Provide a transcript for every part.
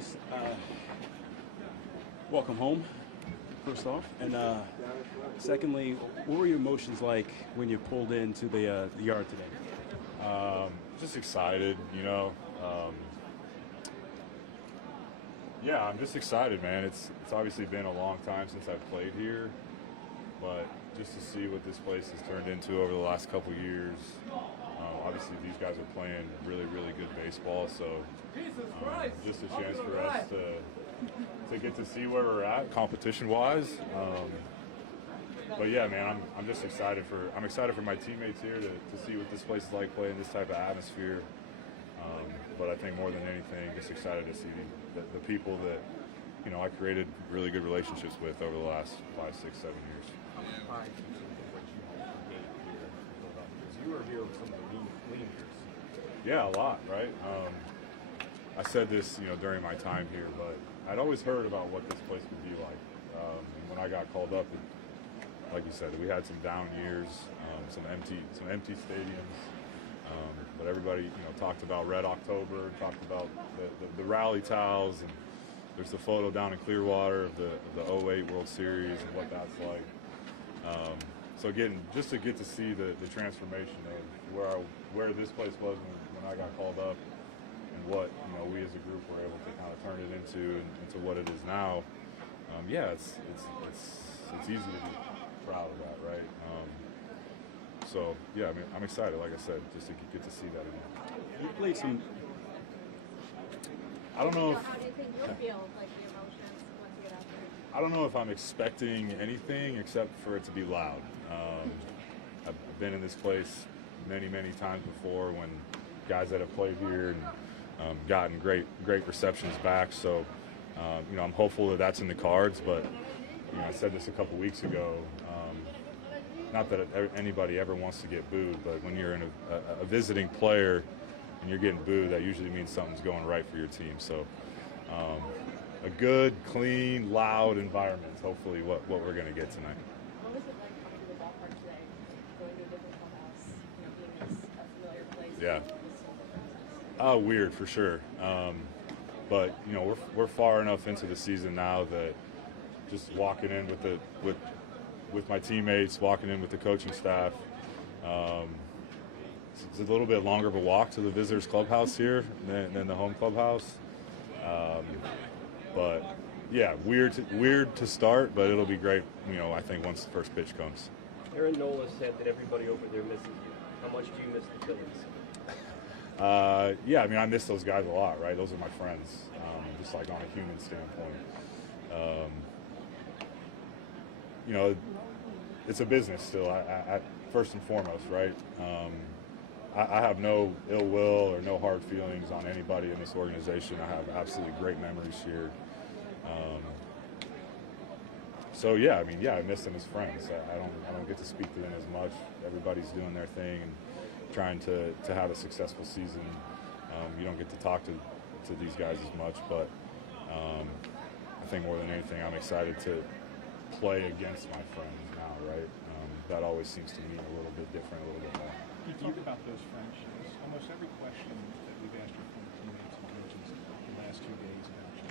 Rhys, welcome home, first off. And secondly, what were your emotions like when you pulled into the yard today? Just excited, you know. Yeah, I'm just excited, man. It's obviously been a long time since I've played here, but just to see what this place has turned into over the last couple years. Obviously, these guys are playing really, really good baseball, so just a chance for us to get to see where we're at competition-wise. But yeah, man, I'm just excited for my teammates here to see what this place is like playing this type of atmosphere. But I think more than anything, just excited to see the people that, you know, I created really good relationships with over the last 5, 6, 7 years. You were here with some of the leaders. Yeah, a lot, right? I said this, you know, during my time here, but I'd always heard about what this place would be like. When I got called up, like you said, we had some down years, some empty stadiums. But everybody, you know, talked about Red October, talked about the rally towels, and there's the photo down in Clearwater of the 08 World Series and what that's like. So again, just to get to see the transformation of where this place was when I got called up, and what, you know, we as a group were able to kind of turn it into what it is now. Yeah, it's easy to be proud of that, right? So yeah, I mean, I'm excited. Like I said, just to get to see that again. You played some. I don't know if. How do you think you'll feel, like the emotions once you get out there? I don't know if I'm expecting anything except for it to be loud. I've been in this place many times before when guys that have played here and gotten great receptions back. So you know, I'm hopeful that that's in the cards. But you know, I said this a couple weeks ago. Not that anybody ever wants to get booed, but when you're in a visiting player and you're getting booed, that usually means something's going right for your team. So a good, clean, loud environment is hopefully what we're going to get tonight. What was it like coming to the ballpark today, going to a different clubhouse, you know, being in a familiar place? Yeah. Weird for sure. But you know, we're far enough into the season now that just walking in with my teammates, walking in with the coaching staff. It's a little bit longer of a walk to the visitors clubhouse here than the home clubhouse. But yeah, weird to start, but it'll be great, you know, I think once the first pitch comes. Aaron Nola said that everybody over there misses you. How much do you miss the Phillies? Yeah, I mean, I miss those guys a lot, right? Those are my friends, just like on a human standpoint. You know, it's a business still, I first and foremost, right? I have no ill will or no hard feelings on anybody in this organization. I have absolutely great memories here. So yeah, I mean, yeah, I miss them as friends. I don't get to speak to them as much. Everybody's doing their thing and trying to have a successful season. You don't get to talk to these guys as much, but I think more than anything, I'm excited to play against my friends now, right? That always seems to mean a little bit different, a little bit more. You talk about those friendships. Almost every question that we've asked your former teammates and coaches the last 2 days about you,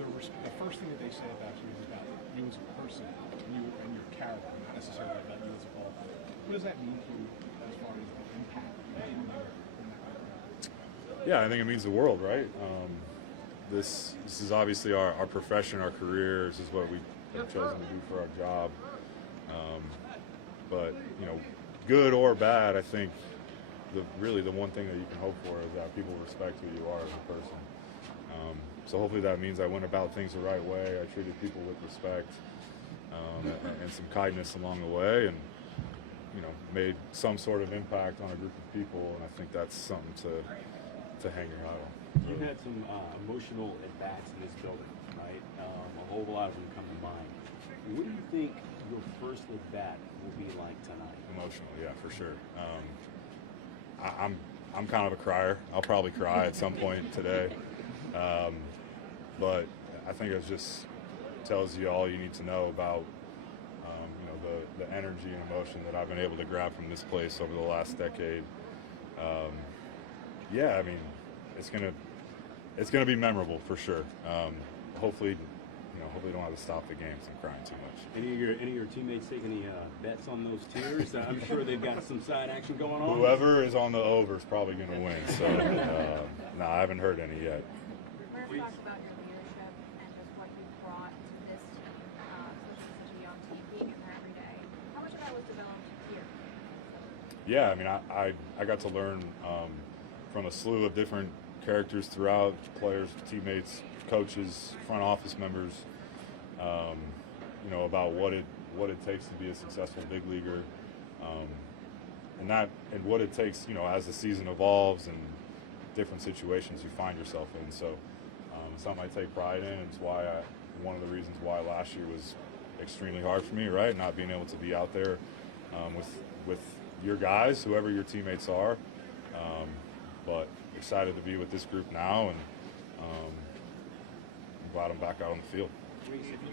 the first thing that they say about you is about you as a person and your character, not necessarily about you as a ball player. What does that mean to you as far as the impact in that background? Yeah, I think it means the world, right? This is obviously our profession, our career. This is what we have chosen to do for our job. But you know, good or bad, I think really the one thing that you can hope for is that people respect who you are as a person. So hopefully that means I went about things the right way. I treated people with respect and some kindness along the way, and you know, made some sort of impact on a group of people. And I think that's something to hang your hat on. You've had some emotional at-bats in this building, right? A whole lot of them come to mind. What do you think your first at-bat will be like tonight? Emotional, yeah, for sure. I'm kind of a crier. I'll probably cry at some point today. But I think it just tells you all you need to know about you know, the energy and emotion that I've been able to grab from this place over the last decade. Yeah, I mean, it's gonna it's going to be memorable for sure. Hopefully, hopefully don't have to stop the games from crying too much. Any of your teammates take any bets on those tears? I'm sure they've got some side action going on. Whoever is on the over is probably going to win. So, no, I haven't heard any yet. Rhys talked about your leadership and just what you brought to this team, especially such a young team, being in there every day. How much of that was developed here? Yeah, I mean, I got to learn from a slew of different characters throughout, players, teammates, coaches, front office members, about what it takes to be a successful big leaguer, and what it takes, as the season evolves and different situations you find yourself in. So it's something I take pride in. It's why one of the reasons why last year was extremely hard for me, right? Not being able to be out there with your guys, whoever your teammates are. But excited to be with this group now, and I'm glad I'm back out on the field. Rhys, if you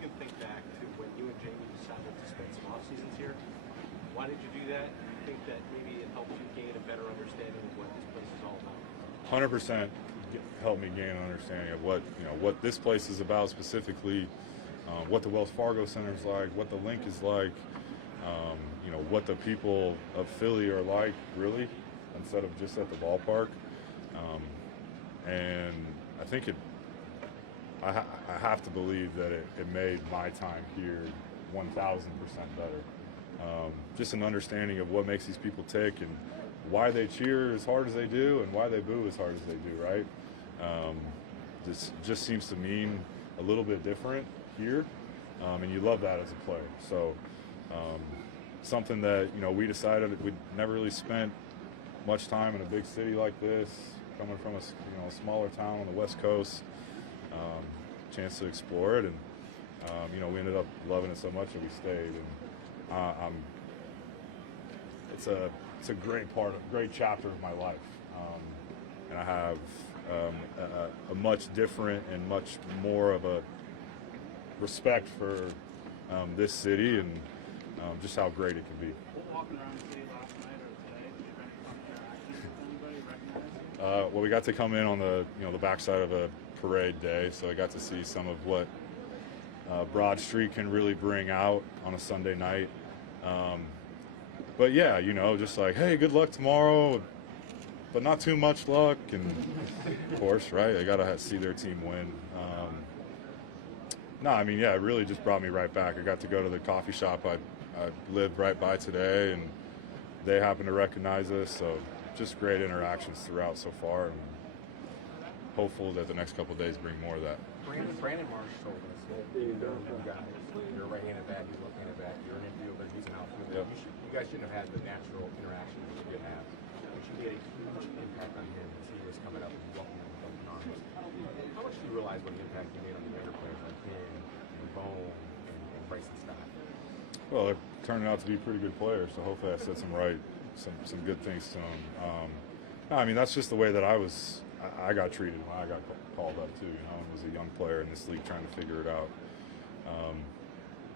can think back to when you and Jamie decided to spend some off seasons here, why did you do that? Do you think that maybe it helped you gain a better understanding of what this place is all about? 100% helped me gain an understanding of what this place is about specifically, what the Wells Fargo Center is like, what the Link is like, what the people of Philly are like, really, instead of just at the ballpark. And I think I have to believe that it made my time here 1,000% better. Just an understanding of what makes these people tick and why they cheer as hard as they do and why they boo as hard as they do, right? This just seems to mean a little bit different here, and you love that as a player. So something that, we decided we'd never really spent much time in a big city like this, coming from a smaller town on the West Coast, chance to explore it, and we ended up loving it so much that we stayed. And it's a great chapter of my life, and I have a much different and much more of a respect for this city and just how great it can be. Walking around the city last night or today, did you have any fun interactions with anybody, recognize? Well, we got to come in on the backside of a parade day, so I got to see some of what Broad Street can really bring out on a Sunday night. But yeah, just like, hey, good luck tomorrow, but not too much luck, and of course, right, I gotta see their team win. No, I mean, yeah, it really just brought me right back. I got to go to the coffee shop I lived right by today, and they happened to recognize us, so just great interactions throughout so far, and hopeful that the next couple of days bring more of that. Brandon Marsh told us that you guys, you're a right-handed bat, he's a left-handed bat, you're an infielder, he's an outfielder. Yep. You guys shouldn't have had the natural interaction that you did have, but you made a huge impact on him as he was coming up and welcoming him with open arms. How much do you realize what an impact you made on the younger players like him, and Bone, and Bryson Stott? Well, they're turning out to be pretty good players, so hopefully I said some good things to them. No, I mean, that's just the way that I got treated when I got called up too, and was a young player in this league trying to figure it out.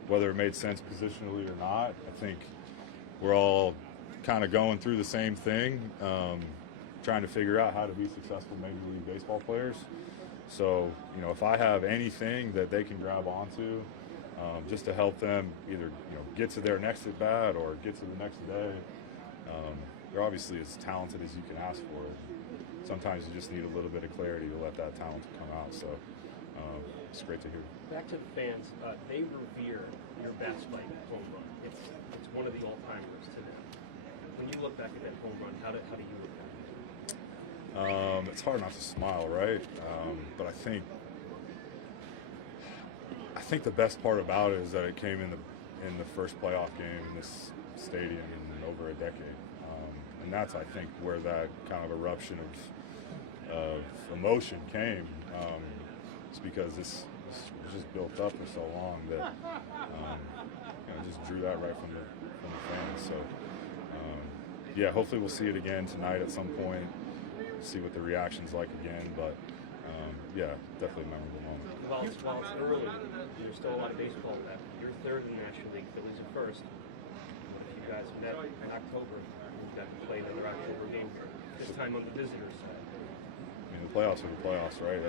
Whether it made sense positionally or not, I think we're all kind of going through the same thing, trying to figure out how to be successful Major League Baseball players. So, if I have anything that they can grab onto, just to help them either get to their next at bat or get to the next day, they're obviously as talented as you can ask for. Sometimes you just need a little bit of clarity to let that talent come out. So it's great to hear. Back to the fans, they revere your bat spike home run. It's one of the all-timers to them. When you look back at that home run, how do you look at it? It's hard not to smile, right? But I think the best part about it is that it came in the first playoff game in this stadium in over a decade, and that's, I think, where that kind of eruption of emotion came. It's because this was just built up for so long that just drew that right from the fans. So yeah, hopefully we'll see it again tonight at some point. See what the reaction's like again, but yeah, definitely a memorable moment. While it's early, there's still a lot of baseball left. You're third in the National League. Phillies are first. What if you guys met in October? We've got to play another October game here. This time on the visitors' side. I mean, the playoffs are the playoffs, right?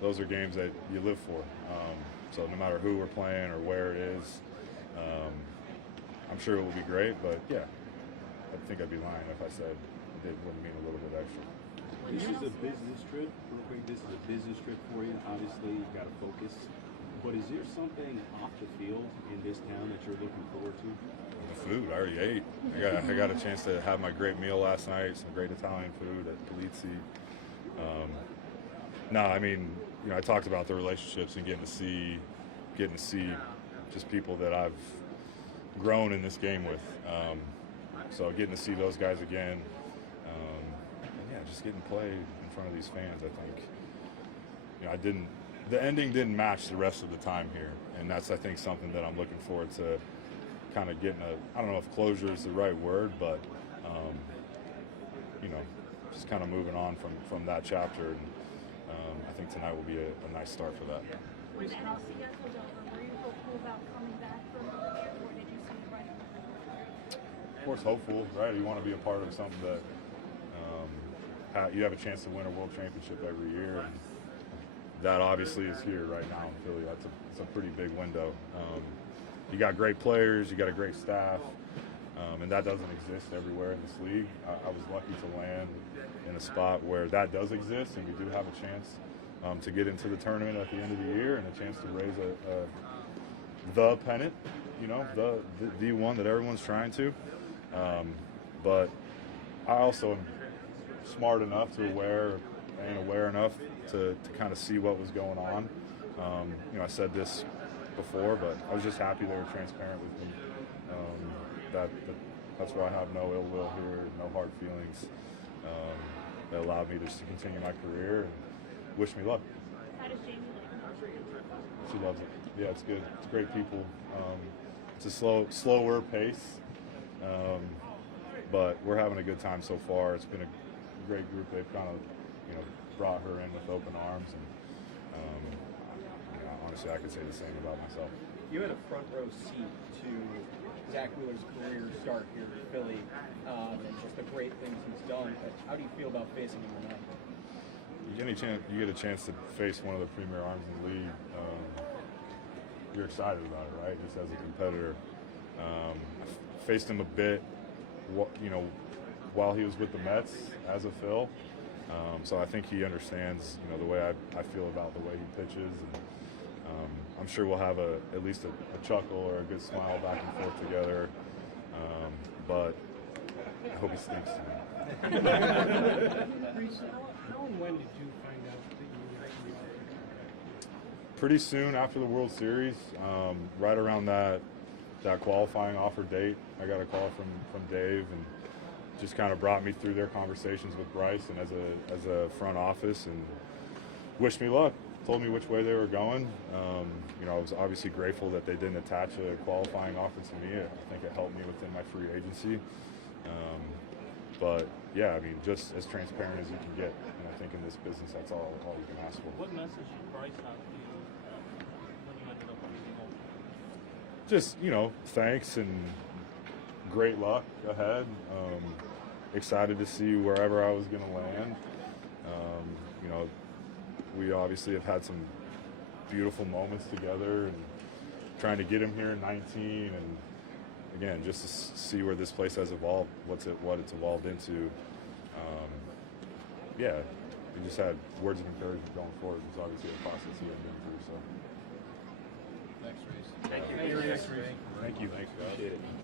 Those are games that you live for. So no matter who we're playing or where it is, I'm sure it will be great. But yeah, I think I'd be lying if I said it wouldn't mean a little bit extra. This is a business trip, real quick. This is a business trip for you. Obviously, you've got to focus. But is there something off the field in this town that you're looking forward to? The food, I already ate. I got a chance to have my great meal last night, some great Italian food at Polizzi. No, I mean, I talked about the relationships and getting to see just people that I've grown in this game with. So getting to see those guys again, and yeah, just getting played in front of these fans. I think, the ending didn't match the rest of the time here, and that's, I think, something that I'm looking forward to kind of getting I don't know if closure is the right word, but just kind of moving on from that chapter, and I think tonight will be a nice start for that. When NLCS was over, were you hopeful about coming back for another year, or did you see the writing on the wall? Of course, hopeful, right? You want to be a part of something that you have a chance to win a world championship every year, and that obviously is here right now in Philly. It's a pretty big window. You got great players, you got a great staff, and that doesn't exist everywhere in this league. I was lucky to land in a spot where that does exist, and we do have a chance to get into the tournament at the end of the year and a chance to raise the pennant, the one that everyone's trying to. But I also am smart enough to aware enough to kind of see what was going on. I said this before, but I was just happy they were transparent with me. That's why I have no ill will here, no hard feelings. That allowed me just to continue my career and wish me luck. How does Jamie like She loves it. Yeah, it's good. It's great people. It's a slower pace, but we're having a good time so far. It's been a great group. They've kind of, brought her in with open arms, and honestly, I could say the same about myself. You had a front row seat to Zach Wheeler's career start here in Philly, and just the great things he's done. But how do you feel about facing him tonight? You get a chance to face one of the premier arms in the league. You're excited about it, right? Just as a competitor. I faced him a bit, while he was with the Mets as a Phil. So I think he understands, the way I feel about the way he pitches, and I'm sure we'll have at least a chuckle or a good smile back and forth together. But I hope he sneaks to me. Rhys, how and when did you find out that you were actually Pretty soon after the World Series, right around that qualifying offer date, I got a call from Dave, and just kind of brought me through their conversations with Bryce and as a front office, and wished me luck. Told me which way they were going. I was obviously grateful that they didn't attach a qualifying offer to me. I think it helped me within my free agency. But yeah, I mean, just as transparent as you can get. And I think in this business, that's all you can ask for. What message did Bryce have to you when you ended up leaving home? Just, thanks and great luck ahead. Excited to see wherever I was going to land. We obviously have had some beautiful moments together, and trying to get him here in 19, and again, just to see where this place has evolved, what it's evolved into. We just had words of encouragement going forward. It was obviously a process he had been through. So. Thanks, Rhys. Thank you. Thank you. Appreciate it.